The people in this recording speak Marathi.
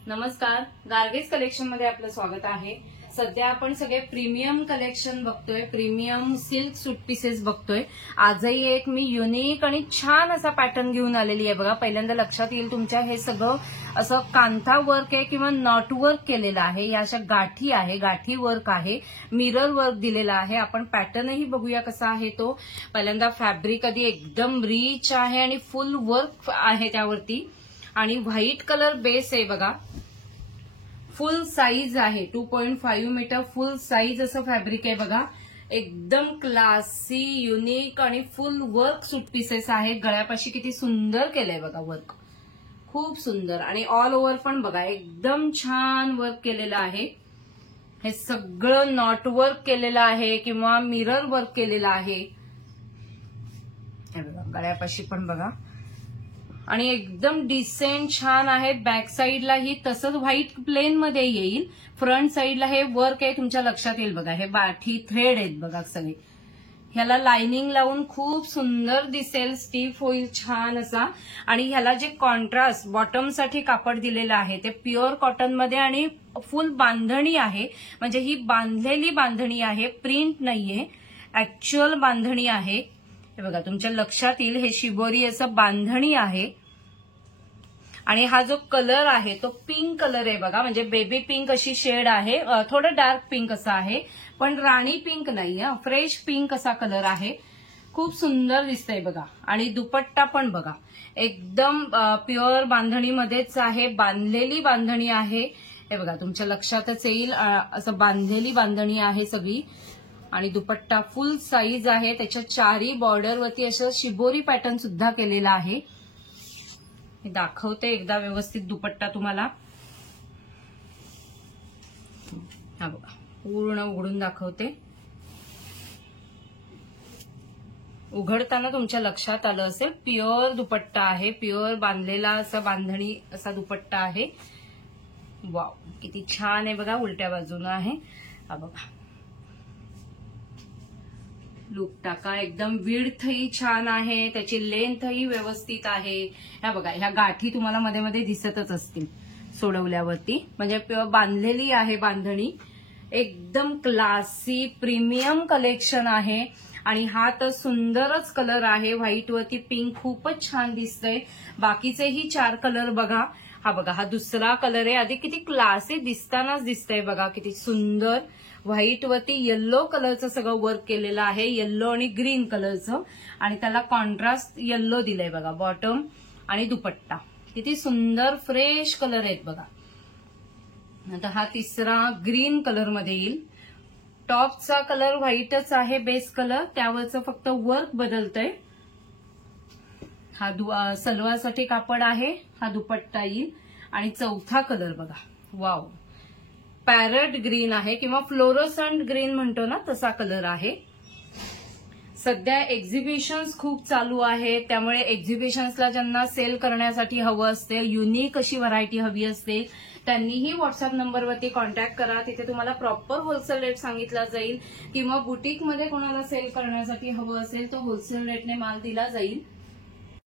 नमस्कार, गार्गेज कलेक्शन मध्ये आपलं स्वागत आहे। सध्या आपण सगळे प्रीमियम कलेक्शन बघतोय, प्रीमियम सिल्क सूट पीसेस बघतोय। आजही एक मी युनिक आणि छान असा पॅटर्न घेऊन आलेली आहे बघा। पहिल्यांदा लक्षात येईल तुमच्या हे सगळं असं कांथा वर्क आहे किंवा नॉट वर्क केलेलं आहे। या अशा गाठी आहे, गाठी वर्क आहे, मिरर वर्क दिलेला आहे। आपण पॅटर्नही बघूया कसा आहे तो। पहिल्यांदा फॅब्रिक आधी एकदम रिच आहे आणि फुल वर्क आहे त्यावरती आणि व्हाईट कलर बेस आहे बघा। फुल साईज आहे, 2.5 मीटर फुल साईज असं फॅब्रिक आहे बघा। एकदम क्लासी, युनिक आणि फुल वर्क सूट पीसेस आहे। गळ्यापाशी किती सुंदर केलंय बघा वर्क, खूप सुंदर। आणि ऑल ओव्हर पण बघा एकदम छान वर्क केलेलं आहे। हे सगळं नॉट वर्क केलेलं आहे किंवा मिरर वर्क केलेलं आहे। हे बघा गळ्यापाशी पण बघा आणि एकदम डिसेंट छान आहे। बॅक साईडला ही तसंच व्हाईट प्लेन मध्ये येईल, फ्रंट साईडला हे वर्क आहे तुमच्या लक्षात येईल बघा। हे बाठी थ्रेड आहेत बघा सगळे। ह्याला लाइनिंग लावून खूप सुंदर दिसेल, स्टिफ होईल छान असा। आणि ह्याला जे कॉन्ट्रास्ट बॉटम साठी कापड दिलेलं आहे ते प्युअर कॉटन मध्ये आणि फुल बांधणी आहे, म्हणजे ही बांधलेली बांधणी आहे, प्रिंट नाहीये, ऍक्च्युअल बांधणी आहे। हे बघा तुमच्या लक्षात येईल, हे शिबोरी असं बांधणी आहे। आणि हा जो कलर आहे तो पिंक कलर आहे बघा, म्हणजे बेबी पिंक अशी शेड आहे, थोडं डार्क पिंक असं आहे, पण राणी पिंक नाही, फ्रेश पिंक असा कलर आहे। खूप सुंदर दिसतंय बघा। आणि दुपट्टा पण बघा एकदम प्युअर बांधणीमध्येच आहे, बांधलेली बांधणी आहे। हे बघा तुमच्या लक्षातच येईल, असं बांधलेली बांधणी आहे सगळी। आणि दुपट्टा फुल साईज आहे, त्याच्या चारी बॉर्डरवरती असं शिबोरी पॅटर्न सुद्धा केलेला आहे। मी दाखवते एकदा व्यवस्थित दुपट्टा तुम्हाला। हा बघा पूर्ण उघडून दाखवते। उघडताना तुमच्या लक्षात आलं असेल, प्युअर दुपट्टा आहे, प्युअर बांधलेला असा बांधणी असा दुपट्टा आहे। वाव किती छान आहे बघा, उलट्या बाजूनं आहे। हा बघा लुक टाका, एकदम विड्थही छान आहे, त्याची लेंथही व्यवस्थित आहे। ह्या बघा ह्या गाठी तुम्हाला मध्ये मध्ये दिसतच असतील सोडवल्यावरती, म्हणजे बांधलेली आहे बांधणी। एकदम क्लासी प्रीमियम कलेक्शन आहे। आणि हा तर सुंदरच कलर आहे, व्हाईट वरती पिंक खूपच छान दिसतंय। बाकीचेही 4 कलर बघा। हा बघा हा दुसरा कलर आहे, आधी किती क्लासी दिसतानाच दिसतंय बघा, किती सुंदर। व्हाईट वरती येल्लो कलरचं सगळं वर्क केलेलं आहे, येल्लो आणि ग्रीन कलरचं, आणि त्याला कॉन्ट्रास्ट येल्लो दिलंय बघा बॉटम आणि दुपट्टा। किती सुंदर फ्रेश कलर आहेत बघा। आता हा तिसरा ग्रीन कलर मध्ये येईल। टॉपचा कलर व्हाईटच आहे, बेस कलर, त्यावरचं फक्त वर्क बदलतंय। हा सलवारसाठी कापड आहे, हा दुपट्टा येईल। आणि चौथा कलर बघा, वाव पॅरट ग्रीन आहे किंवा फ्लोरोसंट ग्रीन म्हणतो ना तसा कलर आहे। सध्या एक्झिबिशन्स खूप चालू आहेत, त्यामुळे एक्झिबिशन्सला ज्यांना सेल करण्यासाठी हवं असते, युनिक अशी व्हरायटी हवी असते, त्यांनीही व्हॉट्सअप नंबरवरती कॉन्टॅक्ट करा। तिथे तुम्हाला प्रॉपर होलसेल रेट सांगितला जाईल, किंवा बुटीकमध्ये कोणाला सेल करण्यासाठी हवं असेल तर होलसेल रेटने माल दिला जाईल।